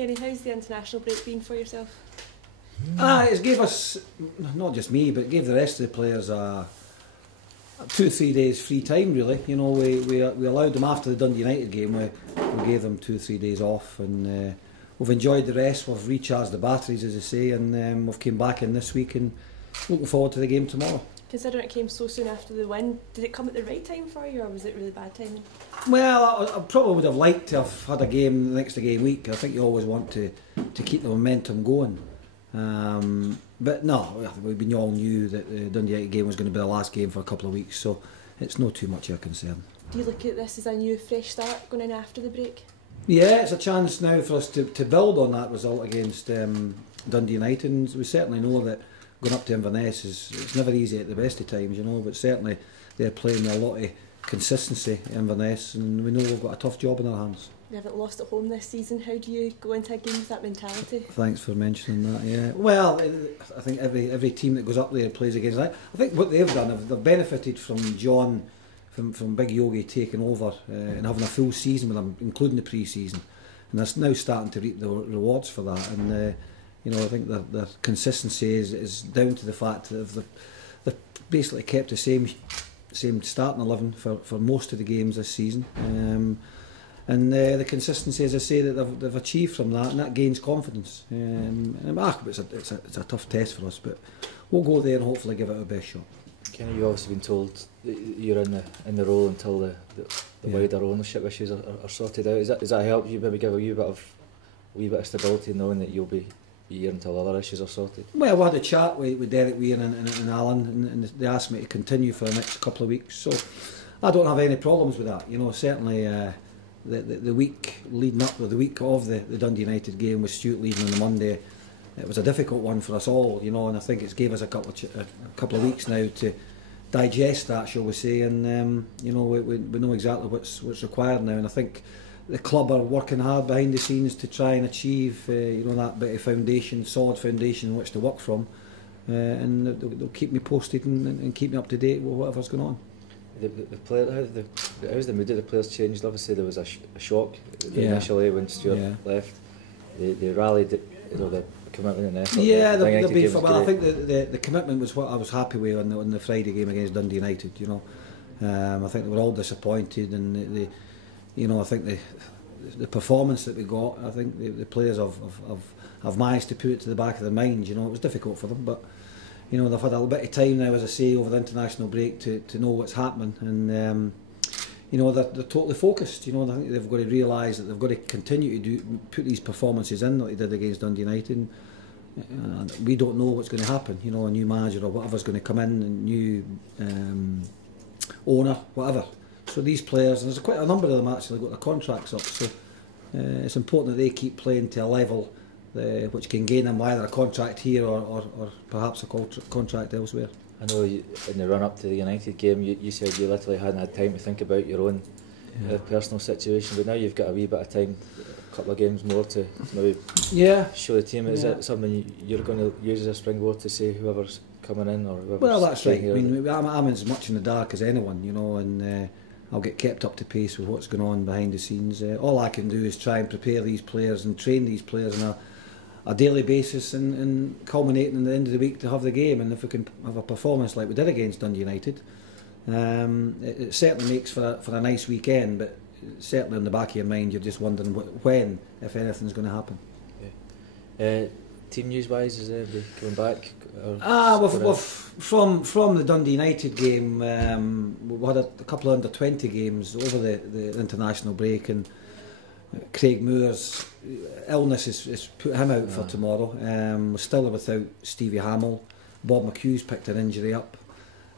Kenny, how's the international break been for yourself? It gave us, not just me, but it gave the rest of the players a 2 or 3 days free time, really. You know, we allowed them after the Dundee United game, we gave them 2 or 3 days off, and we've enjoyed the rest, we've recharged the batteries, as I say, and we've came back in this week and looking forward to the game tomorrow. Considering it came so soon after the win, did it come at the right time for you, or was it really bad timing? Well, I probably would have liked to have had a game the next game week. I think you always want to keep the momentum going. But no, we all knew that the Dundee United game was going to be the last game for a couple of weeks, so it's not too much of a concern. Do you look at this as a new, fresh start going in after the break? Yeah, it's a chance now for us to build on that result against Dundee United, and we certainly know that going up to Inverness it's never easy at the best of times, you know, but certainly they're playing with a lot of consistency in Inverness, and we know we've got a tough job in our hands. You haven't lost at home this season. How do you go into a game with that mentality? Thanks for mentioning that. Yeah. Well, I think every team that goes up there plays against that. I think what they've done, they've benefited from John, from Big Yogi taking over and having a full season with them, including the pre-season, and they're now starting to reap the rewards for that. And you know, I think their consistency is down to the fact that they've basically kept the same starting 11 for most of the games this season. And the consistency, as I say, that they've achieved from that, and that gains confidence. It's a tough test for us, but we'll go there and hopefully give it our best shot. Kenny, you've obviously been told that you're in the role until the wider ownership issues are sorted out. Does that help you maybe give a wee bit of stability, knowing that you'll be here until other issues are sorted? Well, we had a chat with Derek Weir and Alan, and they asked me to continue for the next couple of weeks. So I don't have any problems with that. You know, certainly. The week leading up, or the week of the Dundee United game, with Stuart leaving on the Monday, it was a difficult one for us all, you know, and I think it's gave us a couple of weeks now to digest that, shall we say, and you know, we know exactly what's required now, and I think the club are working hard behind the scenes to try and achieve you know, that bit of foundation, solid foundation in which to work from, and they'll keep me posted and keep me up to date with whatever's going on. The player, how's the mood of the players changed? Obviously there was a shock initially when Stuart left. They rallied, you know, the commitment and effort. Yeah, I think the commitment was what I was happy with on the Friday game against Dundee United. You know, I think they were all disappointed, and you know, I think the performance that we got, I think the players have managed to put it to the back of their minds. You know, it was difficult for them, but you know, they've had a bit of time now, as I say, over the international break to know what's happening, and you know, they're totally focused. You know, I think they've got to realise that they've got to continue to put these performances in like they did against Dundee United. And we don't know what's going to happen. You know, a new manager or whatever's going to come in, a new owner, whatever. So these players, and there's quite a number of them actually got their contracts up. So it's important that they keep playing to a level which can gain them either a contract here or perhaps a contract elsewhere. I know in the run-up to the United game you said you literally hadn't had time to think about your own personal situation, but now you've got a wee bit of time, a couple of games more to maybe show the team. Is it something you're going to use as a springboard to say whoever's coming in or whoever's... Well, that's right. I mean, I'm as much in the dark as anyone, you know, and I'll get kept up to pace with what's going on behind the scenes. All I can do is try and prepare these players and train these players on a daily basis, and culminating in the end of the week to have the game. And if we can have a performance like we did against Dundee United, it certainly makes for a nice weekend, but certainly in the back of your mind you're just wondering when, if anything's going to happen. Team news wise, is anybody coming back? From the Dundee United game, we had a couple of under-20 games over the international break, and Craig Moore's illness has put him out for tomorrow. We're still without Stevie Hamill. Bob McHugh's picked an injury up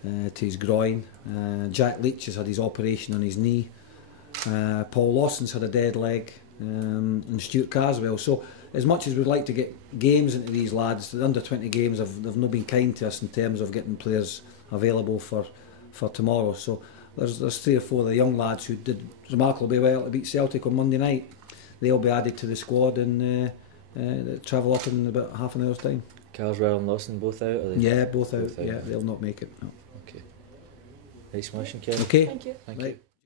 to his groin. Jack Leach has had his operation on his knee. Paul Lawson's had a dead leg, and Stuart Carswell. So as much as we'd like to get games into these lads, the under-20 games they've not been kind to us in terms of getting players available for tomorrow. So there's 3 or 4 of the young lads who did remarkably well to beat Celtic on Monday night. They'll be added to the squad and travel up in about half an hour's time. Carswell and Lawson both out? Are they? Yeah, both out. Yeah, they'll not make it. No. Okay. Nice smashing, Ken. Okay. Thank you. Thank you.